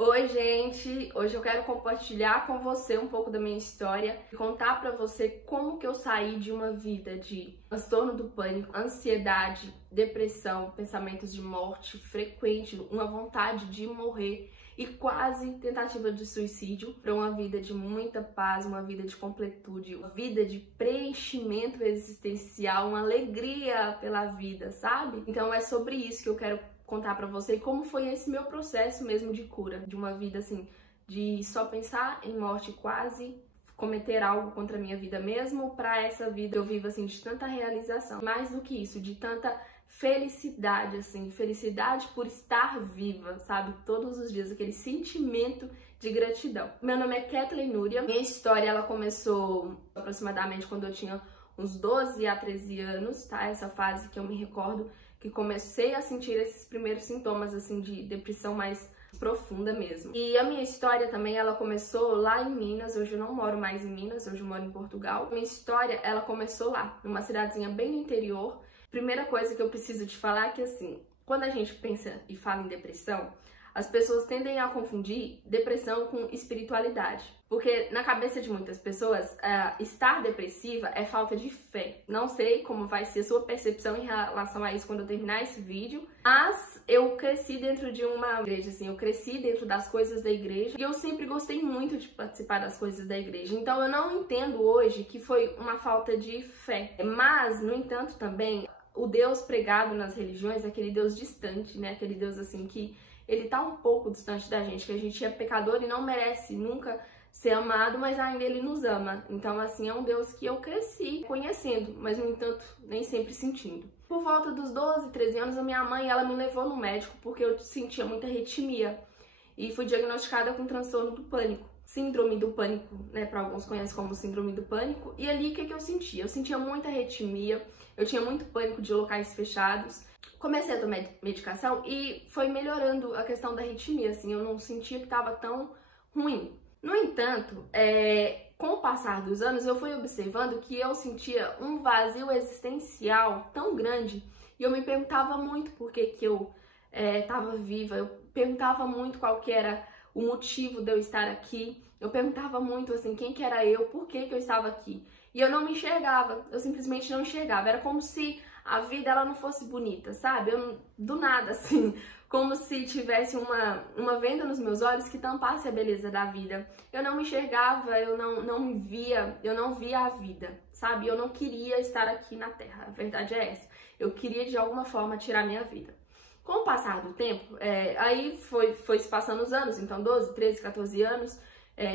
Oi, gente! Hoje eu quero compartilhar com você um pouco da minha história e contar pra você como que eu saí de uma vida de transtorno do pânico, ansiedade, depressão, pensamentos de morte frequente, uma vontade de morrer e quase tentativa de suicídio, para uma vida de muita paz, uma vida de completude, uma vida de preenchimento existencial, uma alegria pela vida, sabe? Então é sobre isso que eu quero contar pra você como foi esse meu processo mesmo de cura, de uma vida assim, de só pensar em morte, quase cometer algo contra a minha vida mesmo, pra essa vida eu vivo assim de tanta realização, mais do que isso, de tanta felicidade, assim, felicidade por estar viva, sabe? Todos os dias, aquele sentimento de gratidão. Meu nome é Kathleen Núria, minha história ela começou aproximadamente quando eu tinha uns 12 a 13 anos, tá? Essa fase que eu me recordo que comecei a sentir esses primeiros sintomas, assim, de depressão mais profunda mesmo. E a minha história também, ela começou lá em Minas. Hoje eu não moro mais em Minas, hoje eu moro em Portugal. Minha história, ela começou lá, numa cidadezinha bem no interior. Primeira coisa que eu preciso te falar é que, assim, quando a gente pensa e fala em depressão, as pessoas tendem a confundir depressão com espiritualidade. Porque na cabeça de muitas pessoas, estar depressiva é falta de fé. Não sei como vai ser a sua percepção em relação a isso quando eu terminar esse vídeo, mas eu cresci dentro de uma igreja, assim, eu cresci dentro das coisas da igreja e eu sempre gostei muito de participar das coisas da igreja. Então eu não entendo hoje que foi uma falta de fé. Mas, no entanto, também, o Deus pregado nas religiões é aquele Deus distante, né? Aquele Deus, assim, que ele tá um pouco distante da gente, que a gente é pecador e não merece nunca ser amado, mas ainda ele nos ama. Então, assim, é um Deus que eu cresci conhecendo, mas, no entanto, nem sempre sentindo. Por volta dos 12, 13 anos, a minha mãe, ela me levou no médico porque eu sentia muita arritmia e fui diagnosticada com transtorno do pânico. Síndrome do pânico, né, para alguns conhecem como síndrome do pânico. E ali, o que eu sentia? Eu sentia muita arritmia, eu tinha muito pânico de locais fechados. Comecei a tomar medicação e foi melhorando a questão da arritmia, assim, eu não sentia que estava tão ruim. No entanto, com o passar dos anos, eu fui observando que eu sentia um vazio existencial tão grande e eu me perguntava muito por que eu estava viva, eu perguntava muito qual que era o motivo de eu estar aqui, eu perguntava muito, assim, quem que era eu, por que eu estava aqui. E eu não me enxergava, eu simplesmente não enxergava, era como se a vida ela não fosse bonita, sabe? Do nada, assim, como se tivesse uma venda nos meus olhos que tampasse a beleza da vida. Eu não me enxergava, eu não me via, eu não via a vida, sabe? Eu não queria estar aqui na Terra, a verdade é essa. Eu queria, de alguma forma, tirar minha vida. Com o passar do tempo, aí foi se passando os anos, então 12, 13, 14 anos,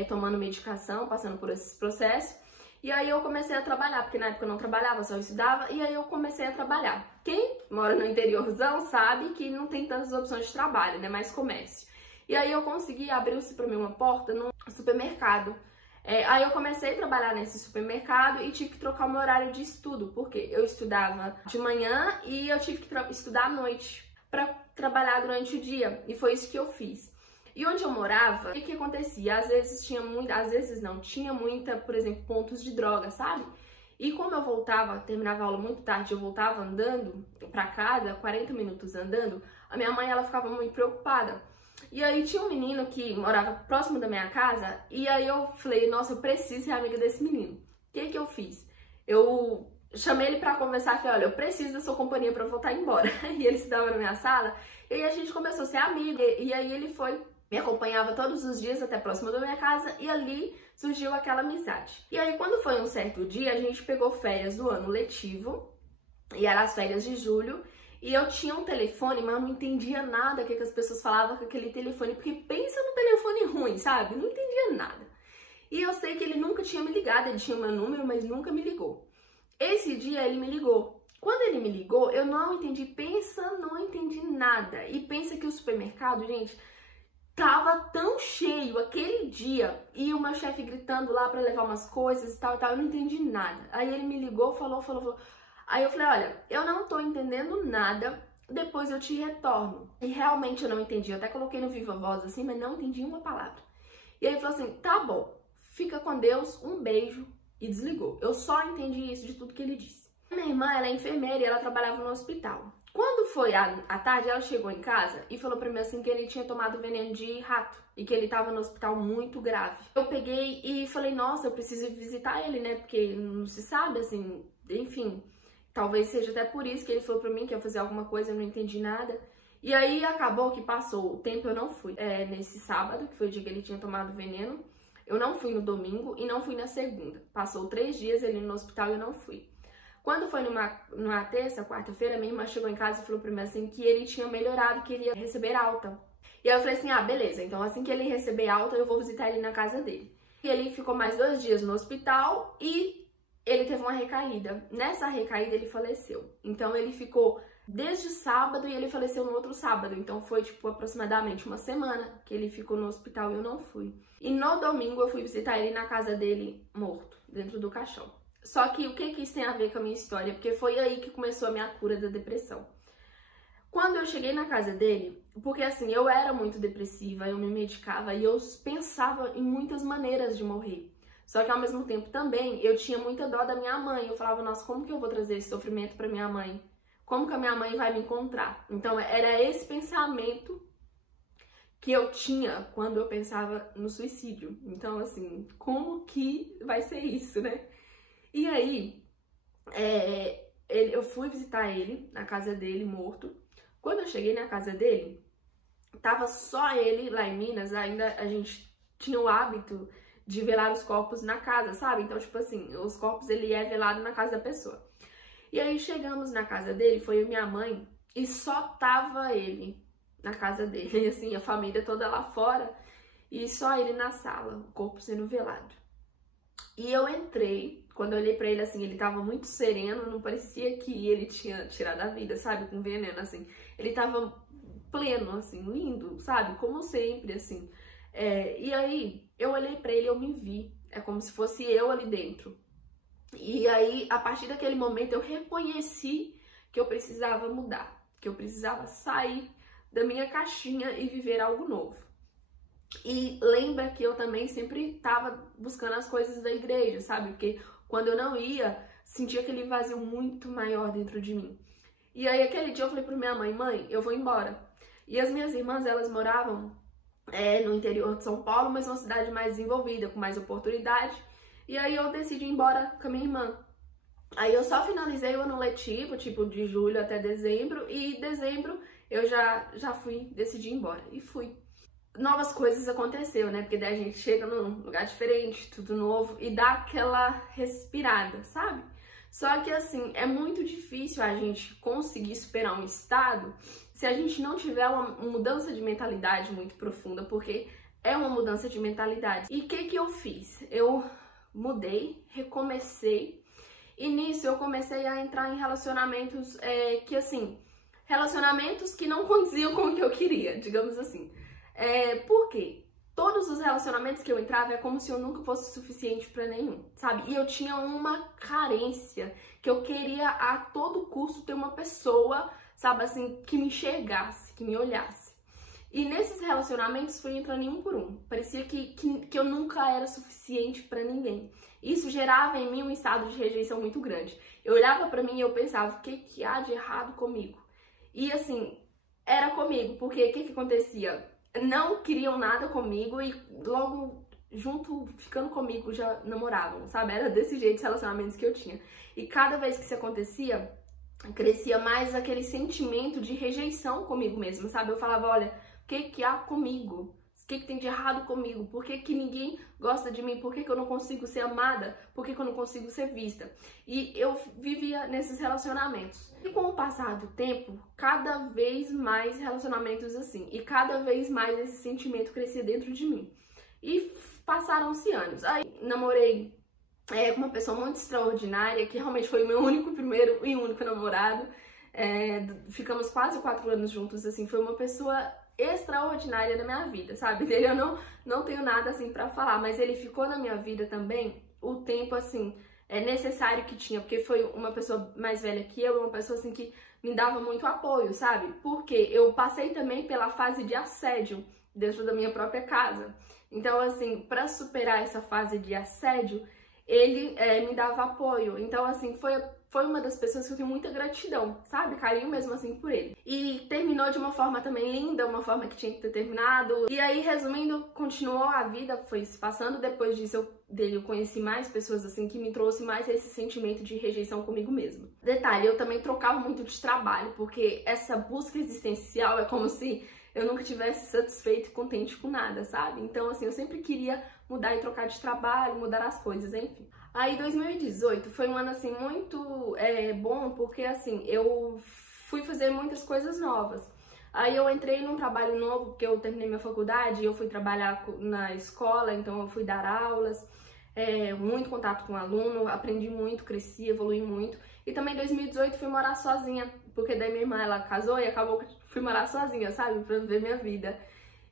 tomando medicação, passando por esses processos. E aí eu comecei a trabalhar, porque na época eu não trabalhava, só estudava, e aí eu comecei a trabalhar. Quem mora no interiorzão sabe que não tem tantas opções de trabalho, né, mais comércio. E aí eu consegui abrir-se para mim uma porta num supermercado. Aí eu comecei a trabalhar nesse supermercado e tive que trocar o meu horário de estudo, porque eu estudava de manhã e eu tive que estudar à noite para trabalhar durante o dia, e foi isso que eu fiz. E onde eu morava, o que acontecia? Às vezes tinha muita, às vezes não, tinha muita, por exemplo, pontos de droga, sabe? E como eu voltava, terminava a aula muito tarde, eu voltava andando pra casa, 40 minutos andando, a minha mãe, ela ficava muito preocupada. E aí tinha um menino que morava próximo da minha casa, e aí eu falei, nossa, eu preciso ser amiga desse menino. O que eu fiz? Eu chamei ele pra conversar, falei, olha, eu preciso da sua companhia pra eu voltar embora. E ele estava na minha sala, e aí a gente começou a ser amiga, e aí ele me acompanhava todos os dias até próximo da minha casa e ali surgiu aquela amizade. E aí quando foi um certo dia, a gente pegou férias do ano letivo, e eram as férias de julho, e eu tinha um telefone, mas eu não entendia nada que as pessoas falavam com aquele telefone, porque pensa num telefone ruim, sabe? Não entendia nada. E eu sei que ele nunca tinha me ligado, ele tinha meu número, mas nunca me ligou. Esse dia ele me ligou. Quando ele me ligou, eu não entendi, não entendi nada. E pensa que o supermercado, gente, tava tão cheio aquele dia, e o meu chefe gritando lá pra levar umas coisas e tal, eu não entendi nada. Aí ele me ligou, falou. Aí eu falei, olha, eu não tô entendendo nada, depois eu te retorno. E realmente eu não entendi, eu até coloquei no Viva Voz assim, mas não entendi uma palavra. E aí ele falou assim, tá bom, fica com Deus, um beijo, e desligou. Eu só entendi isso de tudo que ele disse. Minha irmã, ela é enfermeira e ela trabalhava no hospital. Quando foi à tarde, ela chegou em casa e falou pra mim assim que ele tinha tomado veneno de rato e que ele tava no hospital muito grave. Eu peguei e falei, nossa, eu preciso visitar ele, né? Porque não se sabe, assim, enfim, talvez seja até por isso que ele falou pra mim que ia fazer alguma coisa, eu não entendi nada. E aí acabou que passou o tempo, eu não fui. Nesse sábado, que foi o dia que ele tinha tomado veneno, eu não fui no domingo e não fui na segunda. Passou 3 dias ele no hospital e eu não fui. Quando foi numa terça, quarta-feira, minha irmã chegou em casa e falou pra mim assim que ele tinha melhorado, que ele ia receber alta. E aí eu falei assim, ah, beleza, então assim que ele receber alta, eu vou visitar ele na casa dele. E ele ficou mais 2 dias no hospital e ele teve uma recaída. Nessa recaída ele faleceu. Então ele ficou desde sábado e ele faleceu no outro sábado. Então foi tipo aproximadamente uma semana que ele ficou no hospital e eu não fui. E no domingo eu fui visitar ele na casa dele morto, dentro do caixão. Só que o que isso tem a ver com a minha história? Porque foi aí que começou a minha cura da depressão. Quando eu cheguei na casa dele, porque assim, eu era muito depressiva, eu me medicava e eu pensava em muitas maneiras de morrer. Só que ao mesmo tempo também eu tinha muita dó da minha mãe. Eu falava, nossa, como que eu vou trazer esse sofrimento pra minha mãe? Como que a minha mãe vai me encontrar? Então era esse pensamento que eu tinha quando eu pensava no suicídio. Então assim, como que vai ser isso, né? E aí, eu fui visitar ele, na casa dele, morto. Quando eu cheguei na casa dele, tava só ele lá em Minas, ainda a gente tinha o hábito de velar os corpos na casa, sabe? Então, tipo assim, os corpos, ele é velado na casa da pessoa. E aí, chegamos na casa dele, foi eu e minha mãe, e só tava ele na casa dele, e assim, a família toda lá fora, e só ele na sala, o corpo sendo velado. E eu entrei, quando eu olhei pra ele, assim, ele tava muito sereno, não parecia que ele tinha tirado a vida, sabe, com veneno, assim. Ele tava pleno, assim, lindo, sabe, como sempre, assim. E aí, eu olhei pra ele e eu me vi, é como se fosse eu ali dentro. E aí, a partir daquele momento, eu reconheci que eu precisava mudar, que eu precisava sair da minha caixinha e viver algo novo. E lembra que eu também sempre tava buscando as coisas da igreja, sabe? Porque quando eu não ia, sentia aquele vazio muito maior dentro de mim. E aí aquele dia eu falei pra minha mãe, mãe, eu vou embora. E as minhas irmãs, elas moravam no interior de São Paulo, mas uma cidade mais desenvolvida, com mais oportunidade. E aí eu decidi ir embora com a minha irmã. Aí eu só finalizei o ano letivo, tipo de julho até dezembro, e em dezembro eu já decidi ir embora. E fui. Novas coisas aconteceram, né? Porque daí a gente chega num lugar diferente, tudo novo, e dá aquela respirada, sabe? Só que assim, é muito difícil a gente conseguir superar um estado se a gente não tiver uma mudança de mentalidade muito profunda, porque é uma mudança de mentalidade. E o que eu fiz? Eu mudei, recomecei, e nisso eu comecei a entrar em relacionamentos relacionamentos que não condiziam com o que eu queria, digamos assim. Por quê? Todos os relacionamentos que eu entrava é como se eu nunca fosse suficiente pra nenhum, sabe? E eu tinha uma carência que eu queria a todo custo ter uma pessoa, sabe, assim, que me enxergasse, que me olhasse. E nesses relacionamentos fui entrando em um por um. Parecia que eu nunca era suficiente pra ninguém. Isso gerava em mim um estado de rejeição muito grande. Eu olhava pra mim e eu pensava, o que há de errado comigo? E assim, era comigo, porque o que acontecia? Não queriam nada comigo e logo junto, ficando comigo, já namoravam, sabe? Era desse jeito os relacionamentos que eu tinha. E cada vez que isso acontecia, crescia mais aquele sentimento de rejeição comigo mesma, sabe? Eu falava, olha, o que há comigo? O que tem de errado comigo? Por que ninguém gosta de mim? Por que eu não consigo ser amada? Por que eu não consigo ser vista? E eu vivia nesses relacionamentos. E com o passar do tempo, cada vez mais relacionamentos assim. E cada vez mais esse sentimento crescia dentro de mim. E passaram-se anos. Aí namorei com uma pessoa muito extraordinária, que realmente foi o meu primeiro e único namorado. Ficamos quase 4 anos juntos, assim. Foi uma pessoa extraordinária na minha vida, sabe? Dele eu não tenho nada assim pra falar, mas ele ficou na minha vida também o tempo assim necessário que tinha, porque foi uma pessoa mais velha que eu, uma pessoa assim que me dava muito apoio, sabe? Porque eu passei também pela fase de assédio dentro da minha própria casa. Então assim, pra superar essa fase de assédio, ele me dava apoio. Então, assim, foi uma das pessoas que eu tenho muita gratidão, sabe? Carinho mesmo assim por ele. E terminou de uma forma também linda, uma forma que tinha que ter terminado. E aí, resumindo, continuou a vida, foi se passando. Depois disso, eu conheci mais pessoas assim que me trouxe mais esse sentimento de rejeição comigo mesma. Detalhe, eu também trocava muito de trabalho, porque essa busca existencial é como se eu nunca tivesse satisfeito e contente com nada, sabe? Então, assim, eu sempre queria mudar e trocar de trabalho, mudar as coisas, enfim. Aí 2018 foi um ano assim muito bom, porque assim, eu fui fazer muitas coisas novas. Aí eu entrei num trabalho novo, porque eu terminei minha faculdade, eu fui trabalhar na escola, então eu fui dar aulas, muito contato com aluno, aprendi muito, cresci, evolui muito. E também em 2018 fui morar sozinha, porque daí minha irmã, ela casou e acabou que fui morar sozinha, sabe, pra viver minha vida.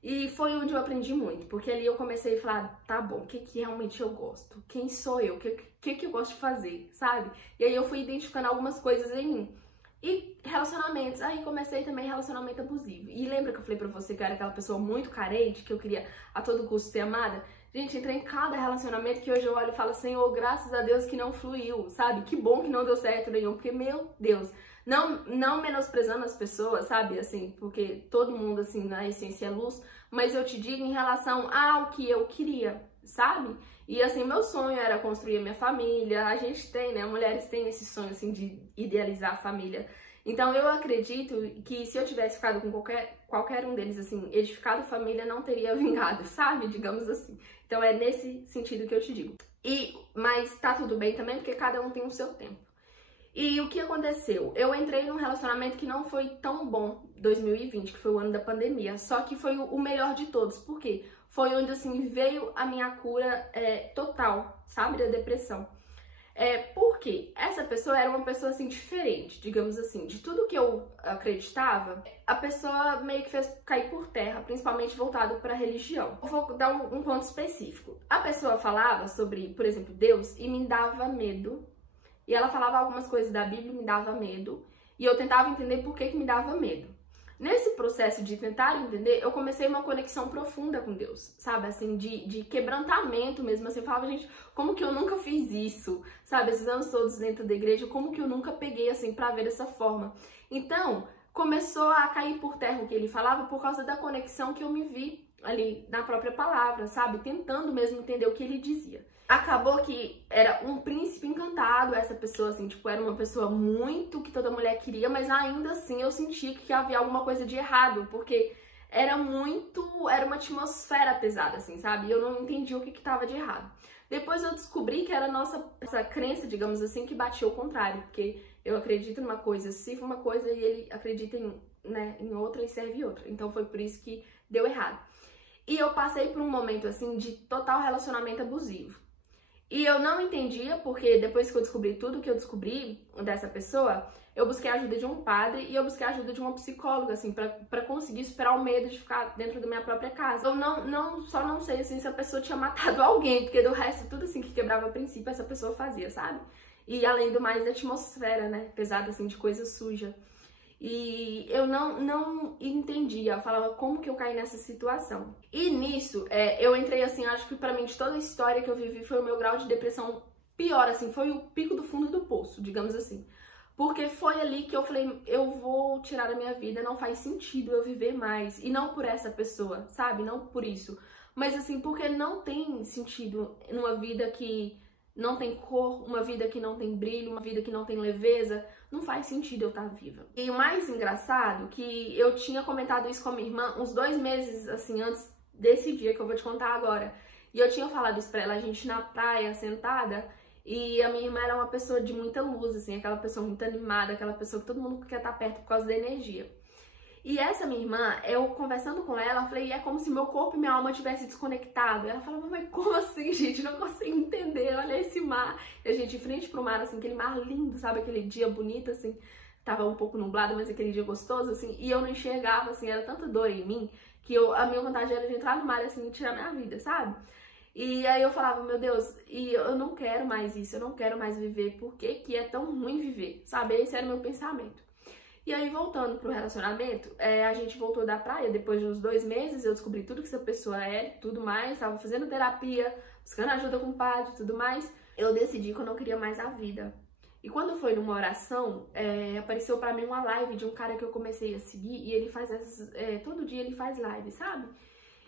E foi onde eu aprendi muito, porque ali eu comecei a falar, tá bom, o que realmente eu gosto? Quem sou eu? O que eu gosto de fazer, sabe? E aí eu fui identificando algumas coisas em mim. E relacionamentos, aí comecei também relacionamento abusivo. E lembra que eu falei pra você que eu era aquela pessoa muito carente, que eu queria a todo custo ser amada? Gente, entrei em cada relacionamento que hoje eu olho e falo, Senhor, graças a Deus que não fluiu, sabe? Que bom que não deu certo nenhum, porque, meu Deus, não menosprezando as pessoas, sabe? Assim, porque todo mundo, assim, na essência é luz, mas eu te digo em relação ao que eu queria, sabe? E, assim, meu sonho era construir a minha família, a gente tem, né? Mulheres têm esse sonho, assim, de idealizar a família. Então, eu acredito que se eu tivesse ficado com qualquer um deles, assim, edificado família, não teria vingado, sabe? Digamos assim. Então, é nesse sentido que eu te digo. Mas tá tudo bem também, porque cada um tem o seu tempo. E o que aconteceu? Eu entrei num relacionamento que não foi tão bom, 2020, que foi o ano da pandemia, só que foi o melhor de todos. Por quê? Foi onde, assim, veio a minha cura total, sabe? Da depressão. Porque essa pessoa era uma pessoa, assim, diferente, digamos assim. De tudo que eu acreditava, a pessoa meio que fez cair por terra, principalmente voltado para a religião. Eu vou dar um ponto específico. A pessoa falava sobre, por exemplo, Deus e me dava medo. E ela falava algumas coisas da Bíblia e me dava medo. E eu tentava entender por que me dava medo. Nesse processo de tentar entender, eu comecei uma conexão profunda com Deus, sabe? Assim, de quebrantamento mesmo. Assim, eu falava, gente, como que eu nunca fiz isso? Sabe? Esses anos todos dentro da igreja, como que eu nunca peguei, assim, pra ver dessa forma? Então, começou a cair por terra o que ele falava por causa da conexão que eu me vi ali na própria palavra, sabe? Tentando mesmo entender o que ele dizia. Acabou que era um príncipe encantado, essa pessoa, assim, tipo, era uma pessoa muito que toda mulher queria, mas ainda assim eu sentia que havia alguma coisa de errado, porque era uma atmosfera pesada, assim, sabe? E eu não entendia o que tava de errado. Depois eu descobri que era essa crença, digamos assim, que batia o contrário, porque eu acredito numa coisa, sirvo uma coisa e ele acredita em outra e serve outra. Então foi por isso que deu errado. E eu passei por um momento, assim, de total relacionamento abusivo. E eu não entendia, porque depois que eu descobri tudo que eu descobri dessa pessoa, eu busquei a ajuda de um padre e eu busquei a ajuda de uma psicóloga, assim, pra conseguir superar o medo de ficar dentro da minha própria casa. Eu só não sei, assim, se a pessoa tinha matado alguém, porque do resto, tudo, assim, que quebrava princípio, essa pessoa fazia, sabe? E além do mais, a atmosfera, né, pesada, assim, de coisa suja. E eu não entendia, eu falava como que eu caí nessa situação. E nisso, eu entrei assim, acho que pra mim, de toda a história que eu vivi, foi o meu grau de depressão pior, assim, foi o pico do fundo do poço, digamos assim. Porque foi ali que eu falei, eu vou tirar da minha vida, não faz sentido eu viver mais. E não por essa pessoa, sabe? Não por isso. Mas assim, porque não tem sentido numa vida que não tem cor, uma vida que não tem brilho, uma vida que não tem leveza. Não faz sentido eu estar viva. E o mais engraçado, que eu tinha comentado isso com a minha irmã uns 2 meses, assim, antes desse dia que eu vou te contar agora. E eu tinha falado isso pra ela, a gente na praia, sentada, e a minha irmã era uma pessoa de muita luz, assim, aquela pessoa muito animada, aquela pessoa que todo mundo quer estar perto por causa da energia. E essa minha irmã, eu conversando com ela, eu falei, é como se meu corpo e minha alma tivessem desconectado. Ela falava, mas como assim, gente? Não consigo entender, olha esse mar. E a gente, em frente pro mar, assim, aquele mar lindo, sabe? Aquele dia bonito, assim, tava um pouco nublado, mas aquele dia gostoso, assim. E eu não enxergava, assim, era tanta dor em mim, que a minha vontade era de entrar no mar, assim, e tirar minha vida, sabe? E aí eu falava, meu Deus, e eu não quero mais isso, eu não quero mais viver, por que é tão ruim viver, sabe? Esse era o meu pensamento. E aí, voltando pro relacionamento, a gente voltou da praia, depois de uns 2 meses, eu descobri tudo que essa pessoa era, tudo mais, tava fazendo terapia, buscando ajuda com o padre e tudo mais. eu decidi que eu não queria mais a vida. E quando foi numa oração, apareceu pra mim uma live de um cara que eu comecei a seguir, e ele faz todo dia ele faz live, sabe?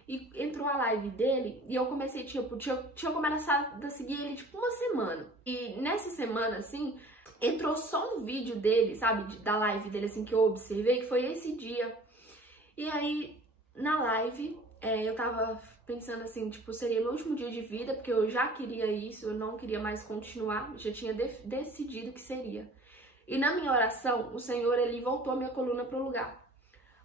E entrou a live dele, e eu comecei, tipo, tinha começado a seguir ele, tipo, uma semana. E nessa semana, assim, entrou só um vídeo dele, sabe, da live dele, assim, que eu observei, que foi esse dia. E aí, na live, eu tava pensando assim, tipo, seria meu último dia de vida, porque eu já queria isso, eu não queria mais continuar, já tinha decidido que seria. E na minha oração, o Senhor, ele voltou a minha coluna pro lugar.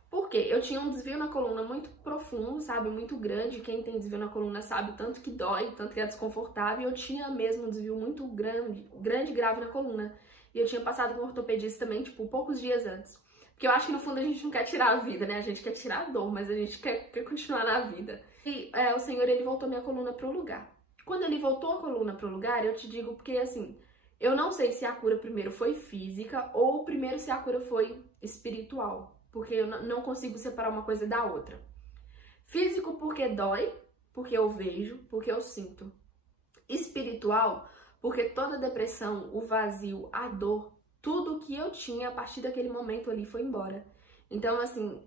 Por quê? Eu tinha um desvio na coluna muito profundo, sabe? Muito grande. Quem tem desvio na coluna sabe o tanto que dói, tanto que é desconfortável. E eu tinha mesmo um desvio muito grande e grave na coluna. E eu tinha passado com um ortopedista também, tipo, poucos dias antes. Porque eu acho que no fundo a gente não quer tirar a vida, né? A gente quer tirar a dor, mas a gente quer continuar na vida. E o Senhor, ele voltou minha coluna pro lugar. Quando ele voltou a coluna pro lugar, eu te digo porque, assim, eu não sei se a cura primeiro foi física ou primeiro se a cura foi espiritual. Porque eu não consigo separar uma coisa da outra. Físico porque dói, porque eu vejo, porque eu sinto. Espiritual porque toda a depressão, o vazio, a dor, tudo que eu tinha a partir daquele momento ali foi embora. Então, assim,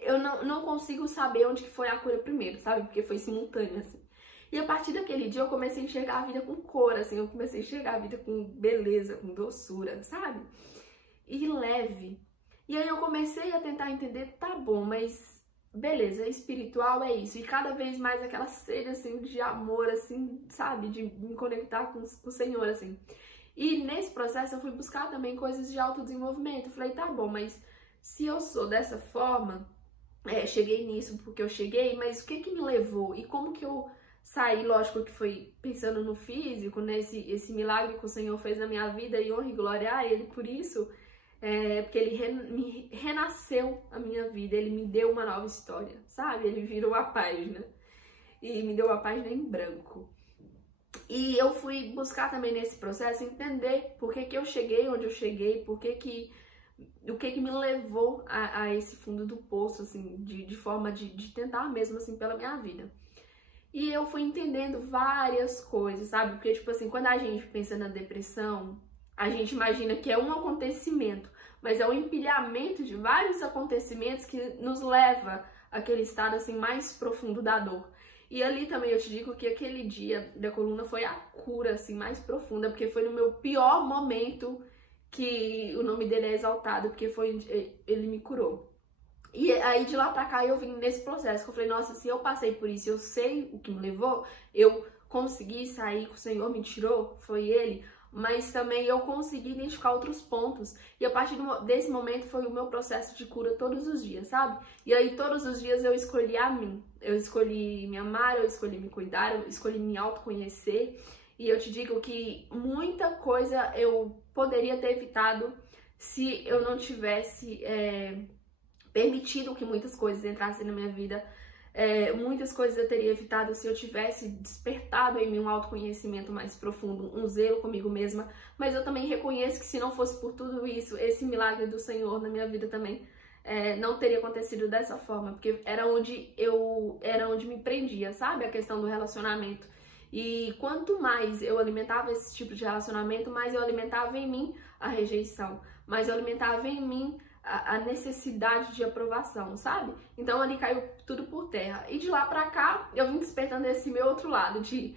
eu não consigo saber onde que foi a cura primeiro, sabe? Porque foi simultâneo, assim. E a partir daquele dia eu comecei a enxergar a vida com cor, assim. Eu comecei a enxergar a vida com beleza, com doçura, sabe? E leve. E aí eu comecei a tentar entender, tá bom, mas beleza, espiritual é isso. E cada vez mais aquela sede, assim, de amor, assim, sabe? De me conectar com o Senhor, assim. E nesse processo eu fui buscar também coisas de autodesenvolvimento. Eu falei, tá bom, mas se eu sou dessa forma, cheguei nisso porque eu cheguei, mas o que que me levou? E como que eu saí? Lógico que foi pensando no físico, esse milagre que o Senhor fez na minha vida, e honra e glória a Ele por isso. Porque ele me renasceu a minha vida, ele me deu uma nova história, sabe? Ele virou a página e me deu a página em branco. E eu fui buscar também nesse processo entender por que que eu cheguei onde eu cheguei, o que que me levou a esse fundo do poço, assim, de forma de tentar mesmo, assim, pela minha vida. E eu fui entendendo várias coisas, sabe? Porque, tipo assim, quando a gente pensa na depressão, a gente imagina que é um acontecimento, mas é o empilhamento de vários acontecimentos que nos leva àquele estado, assim, mais profundo da dor. E ali também eu te digo que aquele dia da coluna foi a cura, assim, mais profunda, porque foi no meu pior momento que o nome dele é exaltado, porque ele me curou. E aí de lá pra cá eu vim nesse processo, que eu falei, nossa, se eu passei por isso, eu sei o que me levou, eu consegui sair, que o Senhor me tirou, foi Ele, mas também eu consegui identificar outros pontos. E a partir desse momento foi o meu processo de cura todos os dias, sabe? E aí todos os dias eu escolhi a mim. Eu escolhi me amar, eu escolhi me cuidar, eu escolhi me autoconhecer. E eu te digo que muita coisa eu poderia ter evitado se eu não tivesse permitido que muitas coisas entrassem na minha vida. Muitas coisas eu teria evitado se eu tivesse despertado em mim um autoconhecimento mais profundo, um zelo comigo mesma, mas eu também reconheço que se não fosse por tudo isso, esse milagre do Senhor na minha vida também não teria acontecido dessa forma, porque era onde me prendia, sabe? A questão do relacionamento. E quanto mais eu alimentava esse tipo de relacionamento, mais eu alimentava em mim a rejeição, mais eu alimentava em mim a necessidade de aprovação, sabe? Então ali caiu tudo por terra. E de lá pra cá, eu vim despertando esse meu outro lado de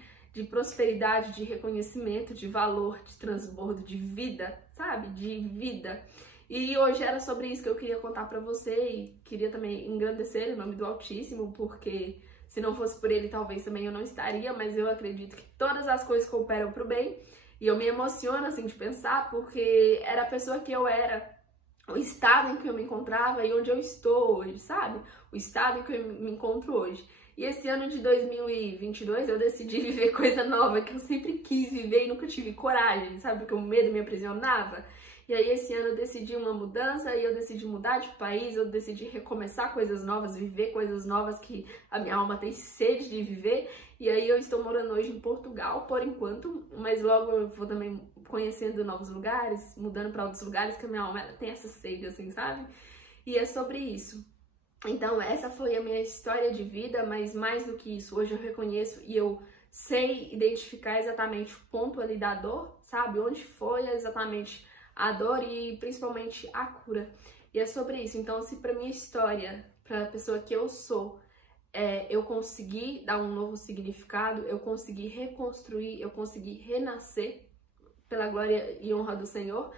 prosperidade, de reconhecimento, de valor, de transbordo, de vida, sabe? De vida. E hoje era sobre isso que eu queria contar pra você e queria também engrandecer o nome do Altíssimo, porque se não fosse por ele, talvez também eu não estaria, mas eu acredito que todas as coisas cooperam pro bem. E eu me emociono, assim, de pensar, porque era a pessoa que eu era, o estado em que eu me encontrava e onde eu estou hoje, sabe? O estado em que eu me encontro hoje. E esse ano de 2022 eu decidi viver coisa nova que eu sempre quis viver e nunca tive coragem, sabe? Porque o medo me aprisionava. E aí esse ano eu decidi uma mudança e eu decidi mudar de país, eu decidi recomeçar coisas novas, viver coisas novas que a minha alma tem sede de viver. E aí eu estou morando hoje em Portugal, por enquanto, mas logo eu vou também conhecendo novos lugares, mudando para outros lugares, que a minha alma ela tem essa sede, assim, sabe? E é sobre isso. Então essa foi a minha história de vida, mas mais do que isso, hoje eu reconheço e eu sei identificar exatamente o ponto ali da dor, sabe? Onde foi exatamente a dor e principalmente a cura. E é sobre isso. Então, se pra minha história, pra pessoa que eu sou, eu consegui dar um novo significado, eu consegui reconstruir, eu consegui renascer pela glória e honra do Senhor,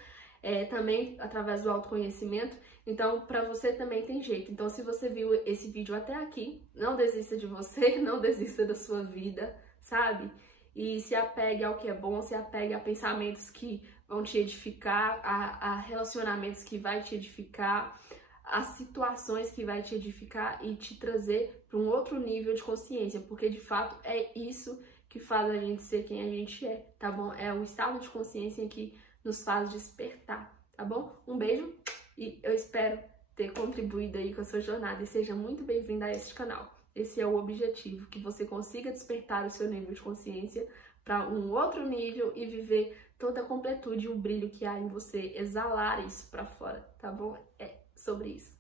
também através do autoconhecimento. Então, para você também tem jeito. Então, se você viu esse vídeo até aqui, não desista de você, não desista da sua vida, sabe? E se apegue ao que é bom, se apegue a pensamentos que vão te edificar, a relacionamentos que vai te edificar, a situações que vai te edificar e te trazer para um outro nível de consciência, porque de fato é isso que faz a gente ser quem a gente é, tá bom? É o estado de consciência que nos faz despertar, tá bom? Um beijo e eu espero ter contribuído aí com a sua jornada e seja muito bem-vinda a este canal. Esse é o objetivo, que você consiga despertar o seu nível de consciência para um outro nível e viver toda a completude e o brilho que há em você, exalar isso para fora, tá bom? É sobre isso.